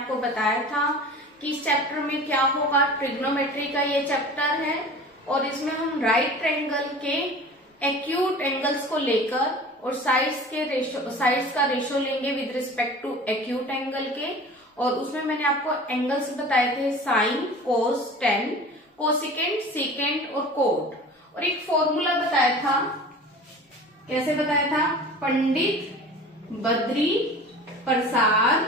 आपको बताया था कि इस चैप्टर में क्या होगा। ट्रिग्नोमेट्री का ये चैप्टर है और इसमें हम राइट ट्रायंगल के एक्यूट एंगल्स को लेकर और साइड्स का रेशो लेंगे with respect to acute angle के। और उसमें मैंने आपको एंगल्स बताए थे sine, cos, tan, cosecant, secant और कोट। और एक फॉर्मूला बताया था, कैसे बताया था, पंडित बद्री प्रसाद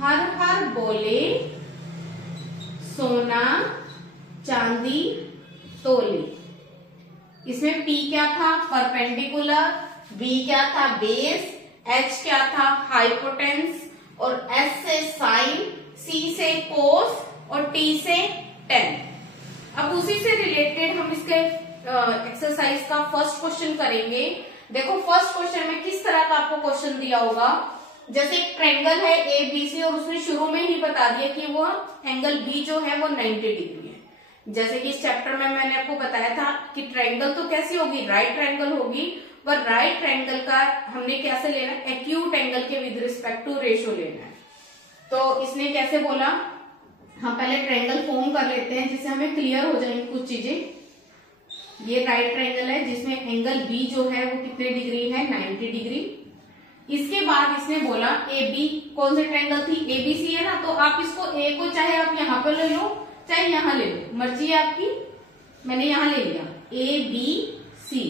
हर हर बोले सोना चांदी तोले। इसमें P क्या था, परपेंडिकुलर, B क्या था, बेस, H क्या था, हाइपोटेंस और S से साइन, C से कोस और T से टेन। अब उसी से रिलेटेड हम इसके एक्सरसाइज का फर्स्ट क्वेश्चन करेंगे। देखो फर्स्ट क्वेश्चन में किस तरह का आपको क्वेश्चन दिया होगा। जैसे एक ट्रायंगल है ABC और उसने शुरू में ही बता दिया कि वो एंगल B जो है वो 90 डिग्री है। जैसे कि इस चैप्टर में मैंने आपको बताया था कि ट्रायंगल तो कैसी होगी, राइट ट्रायंगल होगी, पर राइट ट्रायंगल का हमने कैसे लेना है, एक्यूट एंगल के विद रिस्पेक्ट टू रेशो लेना है। तो इसने कैसे बोला, हम पहले ट्रायंगल फॉर्म कर लेते हैं जिससे हमें क्लियर हो जाएंगी कुछ चीजें। ये राइट ट्रायंगल है जिसमें एंगल B जो है वो कितने डिग्री है, 90 डिग्री। इसके बाद इसने बोला AB, कौन सी ट्रायंगल थी, ABC है ना, तो आप इसको A को चाहे आप यहाँ पर ले लो चाहे यहाँ ले लो, मर्जी है आपकी। मैंने यहाँ ले लिया ABC।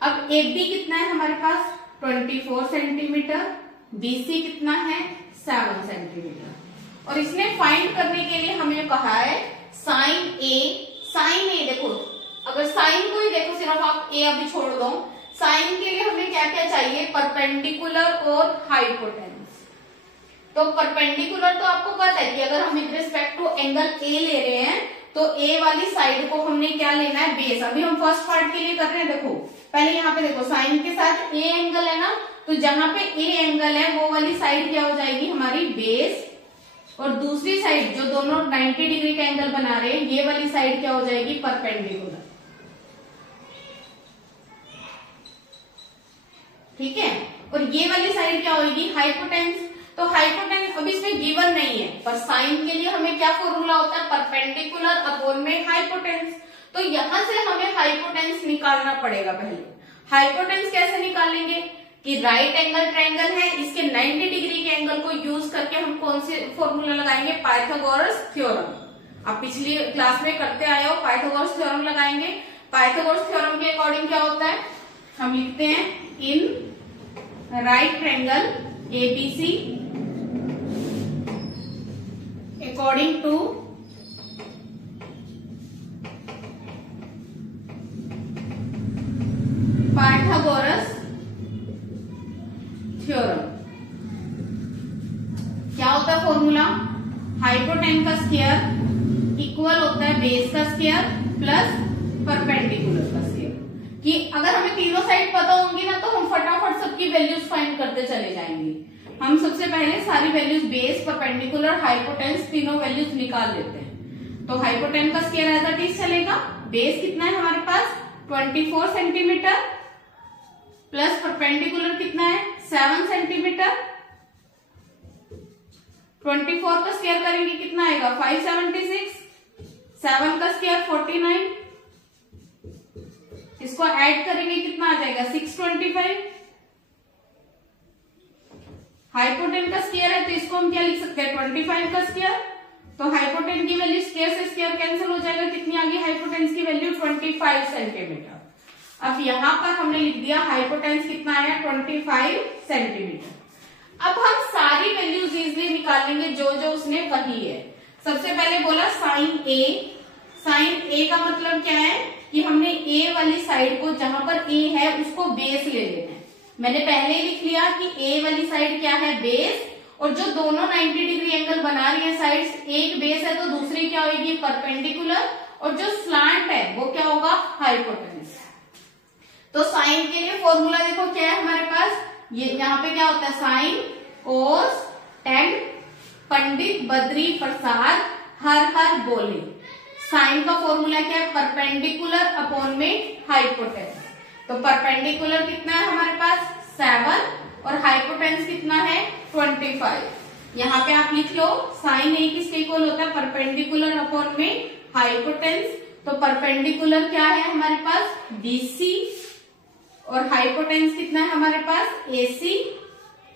अब AB कितना है हमारे पास 24 सेंटीमीटर, BC कितना है 7 सेंटीमीटर। और इसने फाइंड करने के लिए हमें कहा है साइन A देखो, अगर साइन को ही देखो सिर्फ आप A अभी छोड़ दो, साइन के लिए हमें क्या क्या चाहिए, परपेंडिकुलर और हाइपोटेन्यूस। तो परपेंडिकुलर तो आपको पता है कि अगर हम with respect to angle A ले रहे हैं तो A वाली साइड को हमने क्या लेना है, बेस। अभी हम फर्स्ट पार्ट के लिए कर रहे हैं। देखो पहले यहाँ पे देखो साइन के साथ A एंगल है ना, तो जहां पे A एंगल है वो वाली साइड क्या हो जाएगी हमारी बेस, और दूसरी साइड जो दोनों 90 डिग्री का एंगल बना रहे हैं ये वाली साइड क्या हो जाएगी, परपेंडिकुलर। ठीक है, और ये वाली साइड क्या होगी, हाइपोटेन्स। तो हाइपोटेन्स अभी इसमें गिवन नहीं है, पर साइन के लिए हमें क्या फॉर्मूला होता है, परपेंडिकुलर अपॉन में हाइपोटेन्स। तो यहां से हमें हाइपोटेन्स निकालना पड़ेगा। पहले हाइपोटेन्स कैसे निकालेंगे कि राइट एंगल ट्रायंगल है, इसके 90 डिग्री के एंगल को यूज करके हम कौन से फॉर्मूला लगाएंगे, पाइथागोरस थ्योरम। आप पिछली क्लास में करते आए हो, पाइथागोरस थ्योरम लगाएंगे। पाइथागोरस थ्योरम के अकॉर्डिंग क्या होता है, हम लिखते हैं in right triangle ABC according to Pythagoras theorem. क्या होता है फॉर्मूला, हाइपोटेन का स्क्वायर इक्वल होता है बेस का स्क्वायर प्लस परपेंडिकुलर का स्क्वायर। कि अगर हमें तीनों साइड पता होंगी ना तो हम फटाफट सबकी वैल्यूज फाइंड करते चले जाएंगे। हम सबसे पहले सारी वैल्यूज बेस, परपेंडिकुलर, हाइपोटेन्स तीनों वैल्यूज निकाल लेते हैं। तो हाइपोटेन का स्क्वायर एज इट इज चलेगा। बेस कितना है हमारे पास 24 सेंटीमीटर प्लस परपेंडिकुलर कितना है 7 सेंटीमीटर। 24 का स्क्वायर करेंगे कितना आएगा 576, 7 का स्क्वायर 49, इसको ऐड करेंगे कितना आ जाएगा 625। हाइपोटेन का स्क्वायर है तो इसको हम क्या लिख सकते हैं 25 का स्क्वायर। तो हाइपोटेन की वैल्यू स्क्वायर से स्क्वायर कैंसिल हो जाएगा, कितनी आ गई हाइपोटेन्स की वैल्यू 25 सेंटीमीटर। अब यहां पर हमने लिख दिया हाइपोटेन्स कितना आया 25 सेंटीमीटर। अब हम सारी वैल्यूज इजिली निकाल लेंगे जो जो उसने कही है। सबसे पहले बोला साइन A। साइन A का मतलब क्या है कि हमने A वाली साइड को जहां पर A है उसको बेस ले लेना है। मैंने पहले ही लिख लिया कि A वाली साइड क्या है बेस, और जो दोनों 90 डिग्री एंगल बना रही है साइड्स, एक बेस है तो दूसरी क्या होगी परपेंडिकुलर, और जो स्लांट है वो क्या होगा हाइपोटेन्यूस। तो साइन के लिए फॉर्मूला देखो क्या है हमारे पास, ये यहाँ पे क्या होता है sign cos ten Pandit Badri Prasad हर हर बोले। साइन का फॉर्मूला क्या है परपेंडिकुलर अपॉन में हाइपोटेन्स। तो परपेंडिकुलर कितना है हमारे पास 7 और हाइपोटेन्स कितना है 25। यहाँ पे आप लिख लो साइन ए किसके इक्वल होता है, परपेंडिकुलर अपॉन में हाइपोटेंस। तो परपेंडिकुलर क्या है हमारे पास, बीसी, और हाइपोटेंस कितना है हमारे पास, एसी।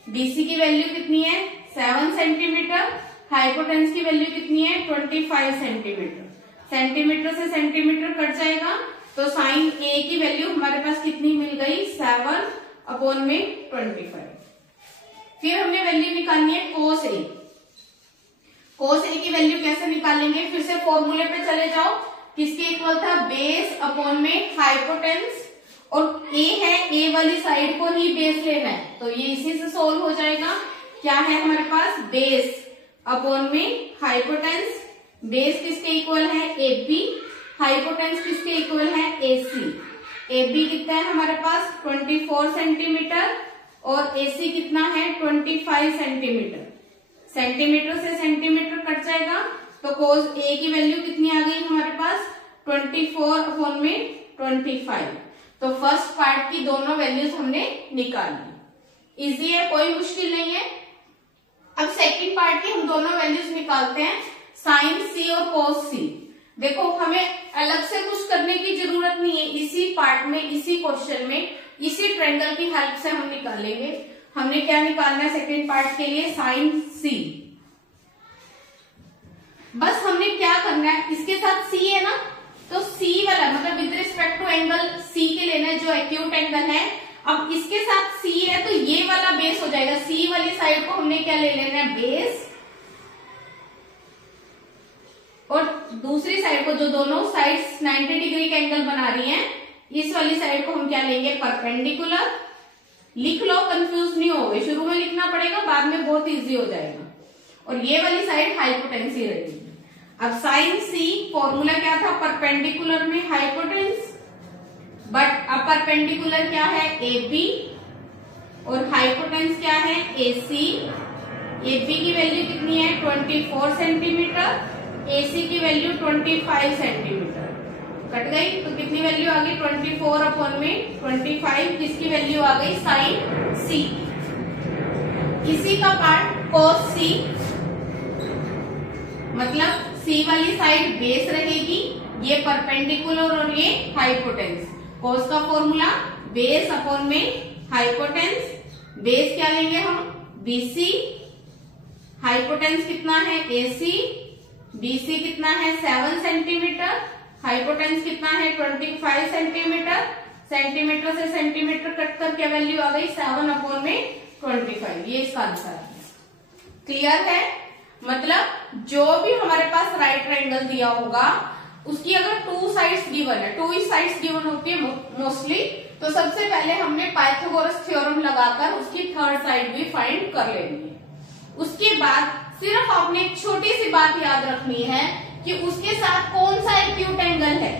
बीसी की वैल्यू कितनी है, 7 सेंटीमीटर, हाइपोटेंस की वैल्यू कितनी है, 25 सेंटीमीटर। सेंटीमीटर से सेंटीमीटर कट जाएगा, तो साइन ए की वैल्यू हमारे पास कितनी मिल गई, 7 अपॉन में 25। फिर हमने वैल्यू निकालनी है कोस ए। कोस ए की वैल्यू कैसे निकालेंगे, फिर से फॉर्मूले पे चले जाओ, किसके इक्वल था, बेस अपॉन में हाइपोटेंस, और ए है, ए वाली साइड को ही बेस लेना है, तो ये इसी से सोल्व हो जाएगा। क्या है हमारे पास, बेस अपॉन में हाइपोटेंस। बेस किसके इक्वल है, एबी, हाइपोटेंस किसके इक्वल है, एसी। एबी कितना है हमारे पास, 24 सेंटीमीटर, और एसी कितना है, 25 सेंटीमीटर। सेंटीमीटर से सेंटीमीटर कट जाएगा, तो कोस ए की वैल्यू कितनी आ गई हमारे पास, 24 अपॉन में 25। तो फर्स्ट पार्ट की दोनों वैल्यूज हमने निकाल ली। इजी है, कोई मुश्किल नहीं है। अब सेकंड पार्ट की हम दोनों वैल्यूज निकालते हैं, साइन सी और कोस सी। देखो हमें अलग से कुछ करने की जरूरत नहीं है, इसी पार्ट में, इसी क्वेश्चन में, इसी ट्रायंगल की हेल्प से हम निकालेंगे। हमने क्या निकालना है सेकंड पार्ट के लिए, साइन सी। बस हमने क्या करना है, इसके साथ सी है ना, तो सी वाला मतलब with respect to angle C के लेना है जो एक्यूट एंगल है। अब इसके साथ सी है तो ये वाला बेस हो जाएगा, सी वाली साइड को हमने क्या ले लेना है, बेस, और दूसरी साइड को, जो दोनों साइड्स 90 डिग्री का एंगल बना रही हैं, इस वाली साइड को हम क्या लेंगे, परपेंडिकुलर। लिख लो, कंफ्यूज नहीं होगे, शुरू में लिखना पड़ेगा, बाद में बहुत इजी हो जाएगा। और ये वाली साइड हाइपोटेंस ही रहेगी। अब साइन सी फॉर्मूला क्या था, परपेंडिकुलर में हाइपोटेंस, बट अब परपेंडिकुलर क्या है, एबी, और हाइपोटेंस क्या है, एसी। एबी की वैल्यू कितनी है, 24 सेंटीमीटर, एसी की वैल्यू 25 सेंटीमीटर। कट गई, तो कितनी वैल्यू आ गई, 24 अपॉन में 25। किसकी वैल्यू आ गई, साइन सी। इसी का पार्ट कोस सी, मतलब सी वाली साइड बेस रहेगी, ये परपेंडिकुलर और ये हाइपोटेंस। कोस का फॉर्मूला बेस अपॉन में हाइपोटेंस। बेस क्या लेंगे हम, बीसी, हाइपोटेंस कितना है, एसी। बीसी कितना है, 7 सेंटीमीटर, हाइपोटेंस कितना है, 25 सेंटीमीटर। सेंटीमीटर से सेंटीमीटर कट कर क्या वैल्यू आ गई, 7 अपॉन में 25। ये इसका आंसर है। क्लियर है, मतलब जो भी हमारे पास राइट ट्रायंगल दिया होगा, उसकी अगर 2 साइड्स गिवन है, 2 ही साइड्स गिवन होती है मोस्टली, तो सबसे पहले हमने पाइथागोरस थ्योरम लगाकर उसकी थर्ड साइड भी फाइंड कर लेनी है। उसके बाद सिर्फ आपने एक छोटी सी बात याद रखनी है कि उसके साथ कौन सा एक्यूट एंगल है।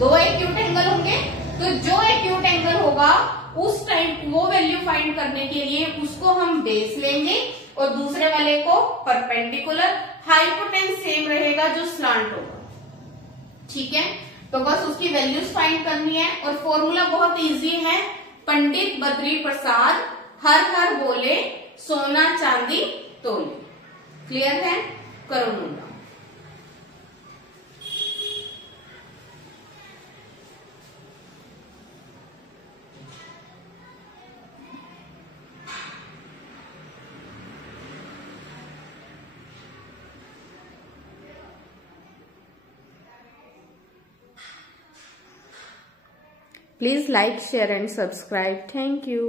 2 एक्यूट एंगल होंगे, तो जो एक्यूट एंगल होगा उस टाइम वो वैल्यू फाइंड करने के लिए उसको हम बेस लेंगे, और दूसरे वाले को परपेंडिकुलर। हाइपोटेंस सेम रहेगा जो स्लांट होगा, ठीक है। तो बस उसकी वैल्यूज फाइंड करनी है, और फॉर्मूला बहुत इजी है, पंडित बद्री प्रसाद हर हर बोले सोना चांदी तोले। क्लियर है, करो मुंडा। Please like, share and subscribe. Thank you.